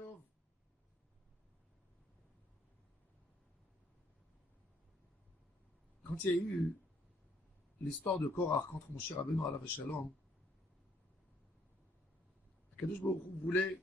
Tov. Quand il y a eu l'histoire de Korach contre Moshe Rabbeinu alav shalom, Akadosh Baruch Hu voulait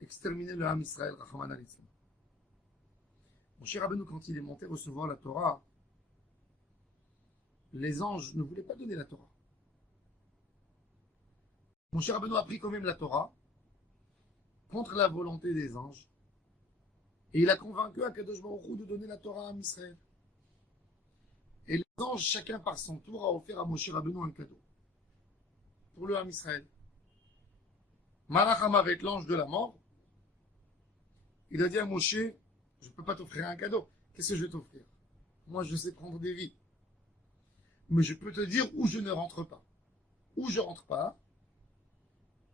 exterminer le Ham Israël, Rachman al-Litzlan. Moshe Rabbeinu, quand il est monté recevoir la Torah, les anges ne voulaient pas donner la Torah. Moshe Rabbeinu a pris quand même la Torah contre la volonté des anges et il a convaincu Akadosh Baruch Hu de donner la Torah à Israël. Et les anges, chacun par son tour, a offert à Moshe Rabbeinu un cadeau pour le Ham Israël. Malach Hamavet, l'ange de la mort, il a dit à Moshe, je ne peux pas t'offrir un cadeau. Qu'est-ce que je vais t'offrir? Moi, je sais prendre des vies. Mais je peux te dire où je ne rentre pas. Où je rentre pas,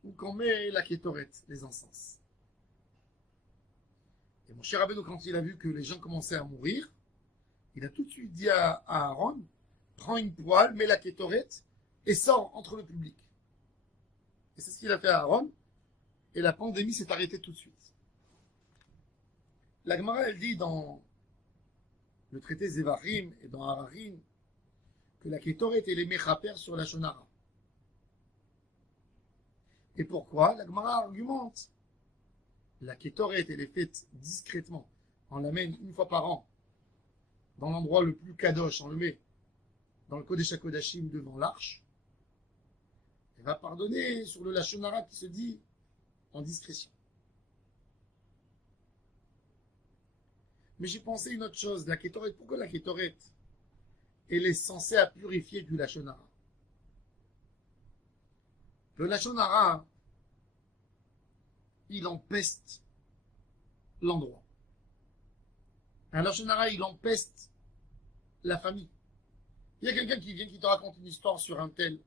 ou qu'on met la kétoret, les encens. Et Moshe Rabbeinu, quand il a vu que les gens commençaient à mourir, il a tout de suite dit à Aaron, prends une poêle, mets la kétoret et sors entre le public. Et c'est ce qu'il a fait à Aaron, et la pandémie s'est arrêtée tout de suite. La Gemara, elle dit dans le traité Zévarim et dans Hararim que la kétoret est les mechaper sur la shonara. Et pourquoi? La Gemara argumente. La kétoret, elle est faite discrètement. On l'amène une fois par an dans l'endroit le plus kadosh, on le met dans le Kodesh HaKodashim devant l'arche. Elle va pardonner sur le lashon hara qui se dit en discrétion. Mais j'ai pensé une autre chose. La kétoret, pourquoi la kétoret? Elle est censée à purifier du lashon hara. Le lashon hara, il empeste l'endroit. Un lashon hara, il empeste la famille. Il y a quelqu'un qui vient qui te raconte une histoire sur un tel.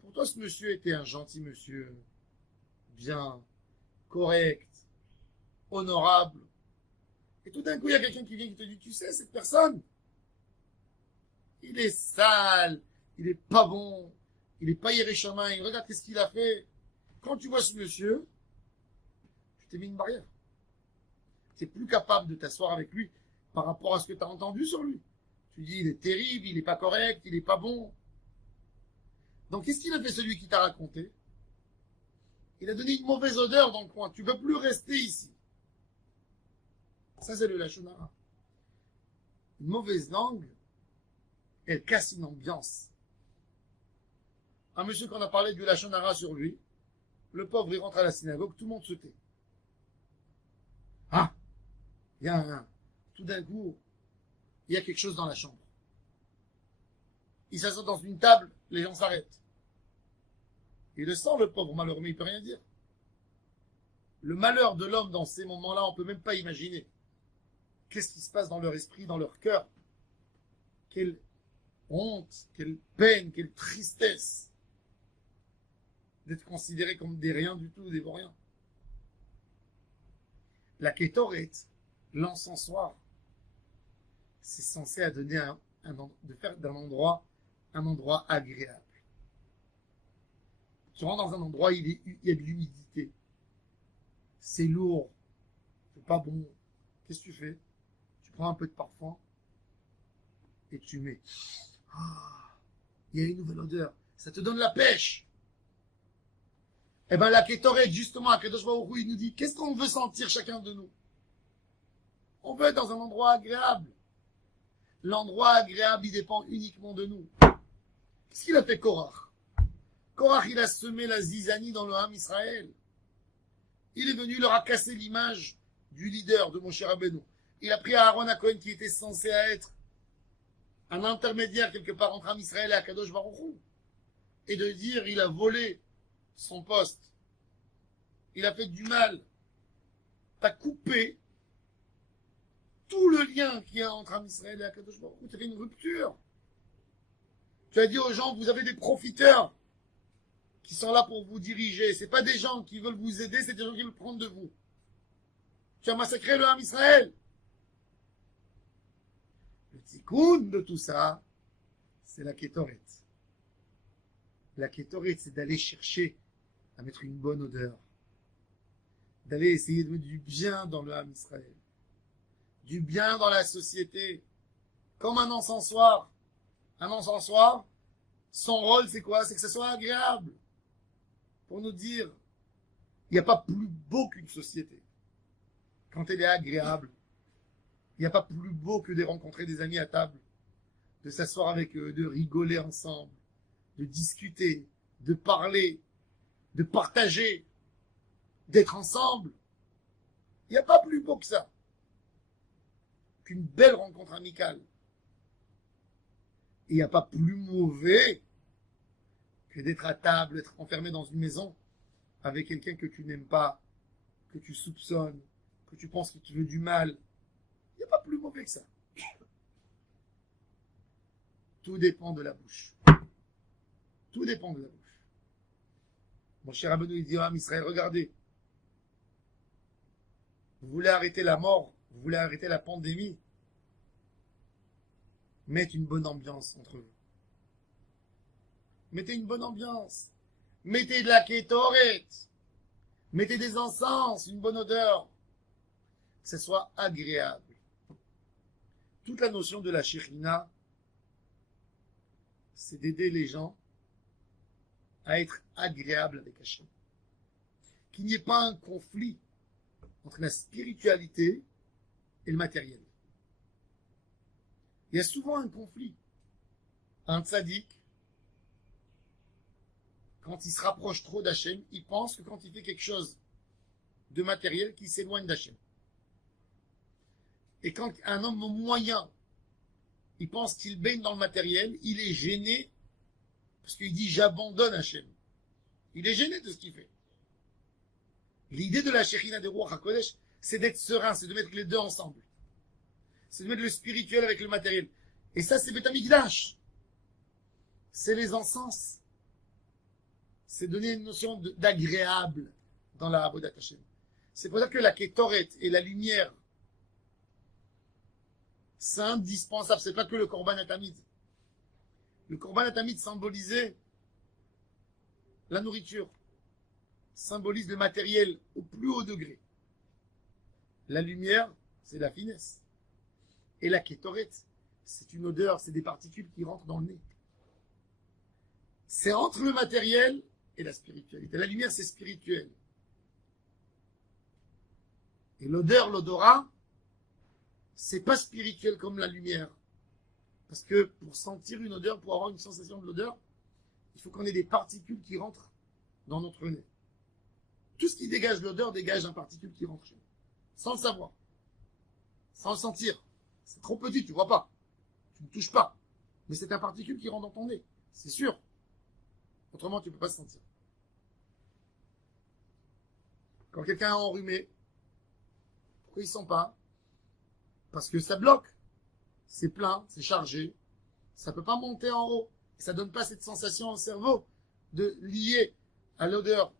Pour toi, ce monsieur était un gentil monsieur, bien, correct, honorable. Et tout d'un coup, il y a quelqu'un qui vient qui te dit, tu sais, cette personne, il est sale, il est pas bon, il est pas yéréchamin, il regarde qu'est-ce qu'il a fait. Quand tu vois ce monsieur, tu t'es mis une barrière. Tu n'es plus capable de t'asseoir avec lui par rapport à ce que tu as entendu sur lui. Tu dis, il est terrible, il n'est pas correct, il n'est pas bon. Donc, qu'est-ce qu'il a fait celui qui t'a raconté? Il a donné une mauvaise odeur dans le coin. Tu ne peux plus rester ici. Ça, c'est le lashon hara. Une mauvaise langue, elle casse une ambiance. Un monsieur qu'on a parlé du lashon hara sur lui, le pauvre, il rentre à la synagogue, tout le monde se tait. Ah, il y a tout d'un coup, il y a quelque chose dans la chambre. Il s'assoit dans une table, les gens s'arrêtent. Il le sent, le pauvre malheureux, mais il ne peut rien dire. Le malheur de l'homme dans ces moments-là, on ne peut même pas imaginer. Qu'est-ce qui se passe dans leur esprit, dans leur cœur? Quelle honte, quelle peine, quelle tristesse d'être considérés comme des riens du tout, des vauriens. La kétoret, l'encensoir, c'est censé à donner de faire d'un endroit un endroit agréable. Tu rentres dans un endroit, il y a de l'humidité. C'est lourd. C'est pas bon. Qu'est-ce que tu fais? Tu prends un peu de parfum et tu mets. Ah, il y a une nouvelle odeur. Ça te donne la pêche. Eh bien, la kétoret, justement, Akadosh Baruch Hu, il nous dit, qu'est-ce qu'on veut sentir chacun de nous? On veut être dans un endroit agréable. L'endroit agréable, il dépend uniquement de nous. Qu'est-ce qu'il a fait Korach? Korach, il a semé la zizanie dans le Ham Israël. Il est venu, il leur a cassé l'image du leader de Moshe Rabbeinu. Il a pris Aaron HaKohen qui était censé être un intermédiaire quelque part entre Ham Israël et Akadosh Baruch Hu. Et de dire, il a volé son poste. Il a fait du mal. T'as coupé tout le lien qu'il y a entre Ham Israël et Akadosh Baruch Hu. Tu as fait une rupture. Tu as dit aux gens, vous avez des profiteurs qui sont là pour vous diriger. Ce n'est pas des gens qui veulent vous aider, c'est des gens qui veulent prendre de vous. Tu as massacré le Ham Israël. Le tikkun de tout ça, c'est la kétoret. La kétoret, c'est d'aller chercher à mettre une bonne odeur. d'aller essayer de mettre du bien dans le Ham Israël, du bien dans la société, comme un encensoir. Un encensoir, son rôle c'est quoi? C'est que ce soit agréable, pour nous dire, il n'y a pas plus beau qu'une société. Quand elle est agréable, il n'y a pas plus beau que de rencontrer des amis à table, de s'asseoir avec eux, de rigoler ensemble, de discuter, de parler, de partager, d'être ensemble. Il n'y a pas plus beau que ça, qu'une belle rencontre amicale. Et il n'y a pas plus mauvais que d'être à table, d'être enfermé dans une maison avec quelqu'un que tu n'aimes pas, que tu soupçonnes, que tu penses qu'il te veut du mal. Il n'y a pas plus mauvais que ça. Tout dépend de la bouche. Tout dépend de la bouche. Mon cher Rabbeinu, il dit à Israël, regardez, vous voulez arrêter la mort, vous voulez arrêter la pandémie, mettez une bonne ambiance entre vous. Mettez une bonne ambiance. Mettez de la kétoret. Mettez des encens, une bonne odeur. Que ce soit agréable. Toute la notion de la shekhinah, c'est d'aider les gens à être agréables avec Hachem. Qu'il n'y ait pas un conflit entre la spiritualité et le matériel. Il y a souvent un conflit. Un tzaddik, quand il se rapproche trop d'Hachem, il pense que quand il fait quelque chose de matériel, qu'il s'éloigne d'Hachem. Et quand un homme moyen, il pense qu'il baigne dans le matériel, il est gêné, parce qu'il dit j'abandonne Hachem. Il est gêné de ce qu'il fait. L'idée de la Shekhinah de Ruach HaKodesh, c'est d'être serein, c'est de mettre les deux ensemble. C'est de mettre le spirituel avec le matériel. Et ça, c'est Beth Amikdash. C'est les encens. C'est donner une notion d'agréable dans la Avodat Hashem. C'est pour ça que la Kétoret et la lumière, c'est indispensable. C'est pas que le Korban Atamid. Le Korban Atamid symbolisait la nourriture, symbolise le matériel au plus haut degré. La lumière, c'est la finesse. Et la Kétoret, c'est une odeur, c'est des particules qui rentrent dans le nez. C'est entre le matériel et la spiritualité. La lumière, c'est spirituel. Et l'odeur, l'odorat, c'est pas spirituel comme la lumière. Parce que pour sentir une odeur, pour avoir une sensation de l'odeur, il faut qu'on ait des particules qui rentrent dans notre nez. Tout ce qui dégage l'odeur dégage un particule qui rentre chez nous. Sans le savoir. Sans le sentir. C'est trop petit, tu vois pas. Tu ne touches pas. Mais c'est un particule qui rentre dans ton nez. C'est sûr. Autrement, tu ne peux pas se sentir. Quand quelqu'un est enrhumé, pourquoi il ne sent pas? Parce que ça bloque. C'est plein, c'est chargé. Ça ne peut pas monter en haut. Ça ne donne pas cette sensation au cerveau de lier à l'odeur.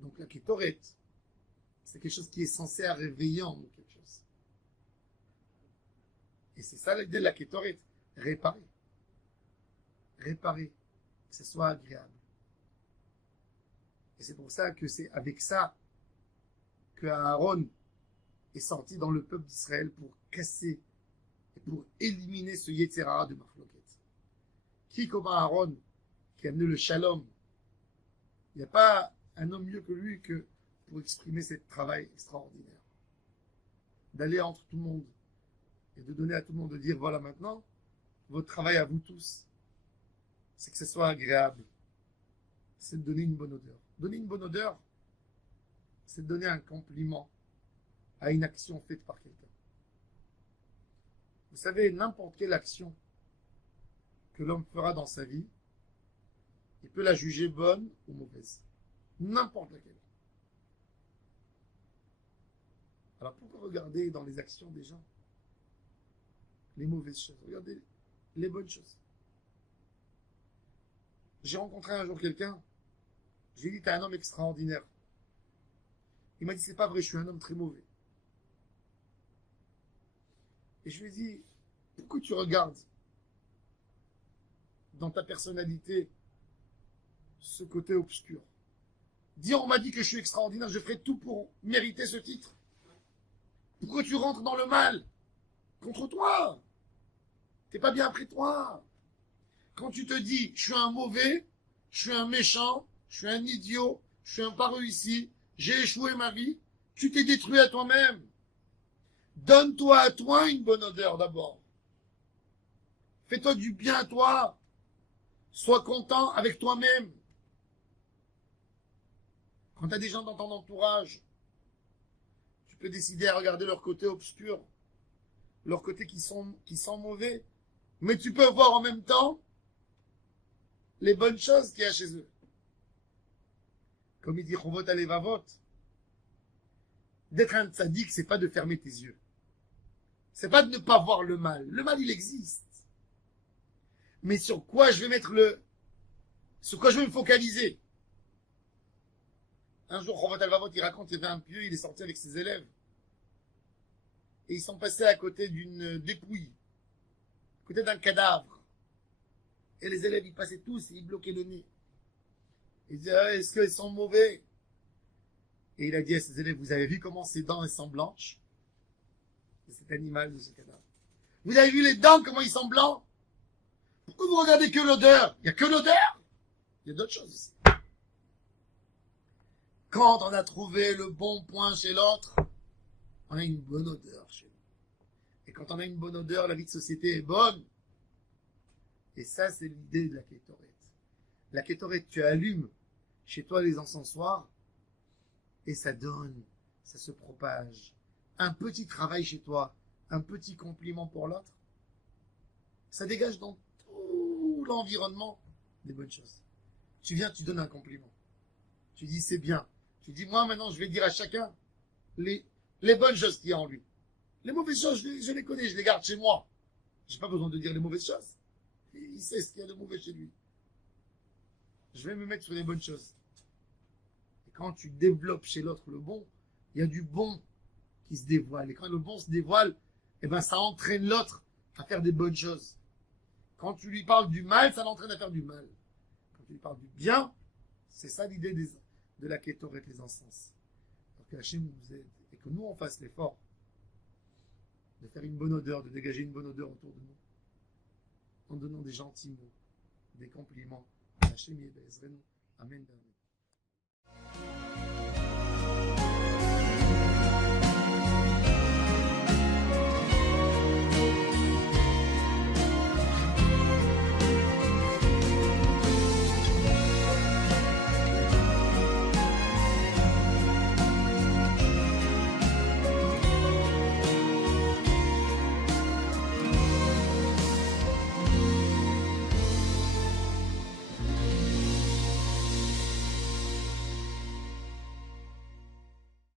Donc la kétoret, c'est quelque chose qui est censé à réveiller en nous quelque chose. Et c'est ça l'idée de la kétoret. Réparer. Réparer. Que ce soit agréable. Et c'est pour ça que c'est avec ça que Aaron est sorti dans le peuple d'Israël pour casser et pour éliminer ce Yetzirah de Marloquet. Qui comme Aaron, qui a amené le shalom? Il n'y a pas un homme mieux que lui que pour exprimer ce travail extraordinaire. D'aller entre tout le monde et de donner à tout le monde, de dire voilà maintenant, votre travail à vous tous, c'est que ce soit agréable. C'est de donner une bonne odeur. Donner une bonne odeur, c'est de donner un compliment à une action faite par quelqu'un. Vous savez, n'importe quelle action que l'homme fera dans sa vie, il peut la juger bonne ou mauvaise. N'importe laquelle. Alors pourquoi regarder dans les actions des gens les mauvaises choses? Regardez les bonnes choses. J'ai rencontré un jour quelqu'un, je lui ai dit, t'es un homme extraordinaire. Il m'a dit, c'est pas vrai, je suis un homme très mauvais. Et je lui ai dit, pourquoi tu regardes dans ta personnalité ce côté obscur? Dis, on m'a dit que je suis extraordinaire, je ferai tout pour mériter ce titre. Pourquoi tu rentres dans le mal? Contre toi. T'es pas bien après toi. Quand tu te dis, je suis un mauvais, je suis un méchant, je suis un idiot, je suis un pas réussi, j'ai échoué ma vie, tu t'es détruit à toi-même. Donne-toi à toi une bonne odeur d'abord. Fais-toi du bien à toi. Sois content avec toi-même. Quand tu as des gens dans ton entourage, tu peux décider à regarder leur côté obscur, leur côté qui sont mauvais. Mais tu peux voir en même temps les bonnes choses qu'il y a chez eux. Comme il dit Chovot Alevavot, d'être un tzaddik, c'est pas de fermer tes yeux. C'est pas de ne pas voir le mal. Le mal, il existe. Mais sur quoi je vais sur quoi je vais me focaliser? Un jour, Chovot Alevavot, il raconte, il y avait un pieux, il est sorti avec ses élèves. Et ils sont passés à côté d'une dépouille, à côté d'un cadavre. Et les élèves, ils passaient tous et ils bloquaient le nez. Ils disaient, ah, est-ce qu'ils sont mauvais? Et il a dit à ses élèves, vous avez vu comment ses dents elles sont blanches? C'est cet animal de ce cadavre. Vous avez vu les dents, comment ils sont blancs? Pourquoi vous regardez que l'odeur? Il n'y a que l'odeur? Il y a d'autres choses aussi. Quand on a trouvé le bon point chez l'autre, on a une bonne odeur chez nous. Et quand on a une bonne odeur, la vie de société est bonne. Et ça, c'est l'idée de la Kétoret. La Kétoret, tu allumes chez toi les encensoirs et ça donne, ça se propage. Un petit travail chez toi, un petit compliment pour l'autre, ça dégage dans tout l'environnement des bonnes choses. Tu viens, tu donnes un compliment. Tu dis c'est bien. Tu dis moi maintenant je vais dire à chacun les bonnes choses qu'il y a en lui. Les mauvaises choses, je les connais, je les garde chez moi. J'ai pas besoin de dire les mauvaises choses. Il sait ce qu'il y a de mauvais chez lui. Je vais me mettre sur les bonnes choses. Et quand tu développes chez l'autre le bon, il y a du bon qui se dévoile. Et quand le bon se dévoile, eh ben, ça entraîne l'autre à faire des bonnes choses. Quand tu lui parles du mal, ça l'entraîne à faire du mal. Quand tu lui parles du bien, c'est ça l'idée de la Kétoret, les encens. Alors que Hachem nous aide et que nous on fasse l'effort de faire une bonne odeur, de dégager une bonne odeur autour de nous, en donnant des gentils mots, des compliments. Hachem Yebezrenu. Amen.